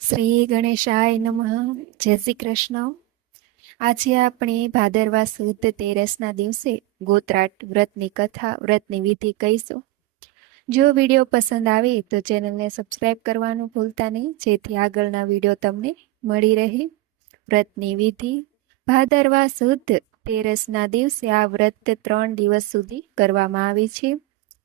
શ્રી ગણેશાય નમઃ. જય શ્રી કૃષ્ણ. આજે આપણે ભાદરવા સુદ તેરસના દિવસે ગોત્રાટ વ્રતની કથા, વ્રતની વિધિ કહીશું. જો વીડિયો પસંદ આવે તો ચેનલને સબસ્ક્રાઈબ કરવાનું ભૂલતા નહીં. જેથી આગળના વીડિયો તમને મળી રહે. વ્રતની વિધિ. ભાદરવા સુદ તેરસના દિવસે આ વ્રત ત્રણ દિવસ સુધી કરવામાં આવે છે.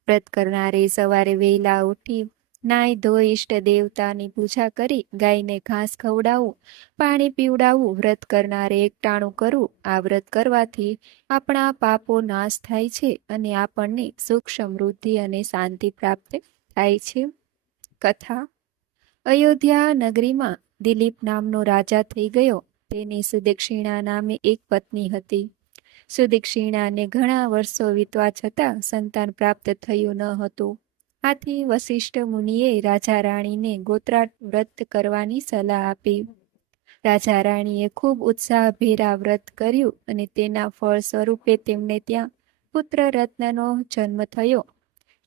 વ્રત કરનારે સવારે વહેલા ઉઠી નાઈ ધોઈ ઈષ્ટ દેવતાની પૂજા કરી ગાયને ઘાસ ખવડાવવું પાણી પીવડાવવું વ્રત કરનારે એકટાણું કરવું આ વ્રત કરવાથી આપણા પાપો નાશ થાય છે અને આપણને સુખ સમૃદ્ધિ અને શાંતિ પ્રાપ્ત થાય છે. કથા. અયોધ્યા નગરીમાં દિલીપ નામનો રાજા થઈ ગયો. તેની સુદક્ષિણા નામે એક પત્ની હતી. સુદક્ષિણાને ઘણા વર્ષો વીતવા છતાં સંતાન પ્રાપ્ત થયું ન હતું. આથી વશિષ્ઠ મુનિએ રાજા રાણીને ગોત્રાટ વ્રત કરવાની સલાહ આપી. રાજા રાણીએ ખૂબ ઉત્સાહભેરા વ્રત કર્યું અને તેના ફળ સ્વરૂપે તેમને ત્યાં પુત્ર રત્નનો જન્મ થયો.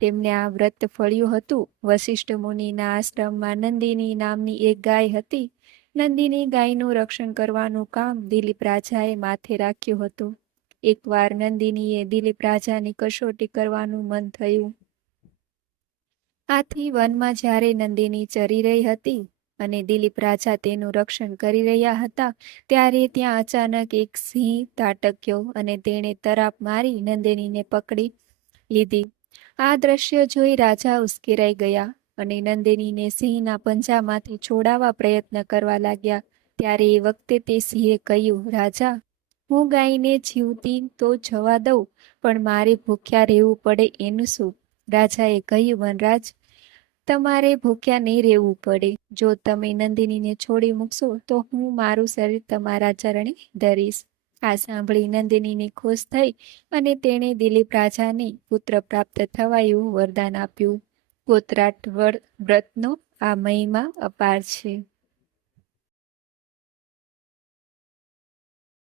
તેમને આ વ્રત ફળ્યું હતું. વશિષ્ઠ મુનિના આશ્રમમાં નંદિની નામની એક ગાય હતી. નંદિની ગાયનું રક્ષણ કરવાનું કામ દિલીપ રાજાએ માથે રાખ્યું હતું. એકવાર નંદિનીએ દિલીપ રાજાની કસોટી કરવાનું મન થયું. આથી વનમાં જ્યારે નંદિની ચરી રહી હતી અને દિલીપ રાજા તેનું રક્ષણ કરી રહ્યા હતા, ત્યારે ત્યાં અચાનક એક સિંહ તાટક્યો અને તેણે તરાપ મારી નંદિનીને પકડી લીધી. આ દ્રશ્ય જોઈ રાજા ઉશ્કેરાઈ ગયા અને નંદિનીને સિંહના પંજામાંથી છોડાવવા પ્રયત્ન કરવા લાગ્યા. ત્યારે એ વખતે તે સિંહે કહ્યું, રાજા, હું ગાયને જીવતી તો જવા દઉં, પણ મારે ભૂખ્યા રહેવું પડે એનું શું? રાજાએ કહ્યું, વનરાજ તમારે ભૂખ્યા નહીં રહેવું પડે. જો તમે નંદિનીને છોડી મૂકશો, તો હું મારું શરીર તમારા ચરણે ધરીશ. આ સાંભળી નંદિનીને ખુશ થઈ અને તેણે દિલીપ રાજાને પુત્ર પ્રાપ્ત થવા એવું વરદાન આપ્યું. ગોત્રાટ વ્રતનો આ મહિમા અપાર છે.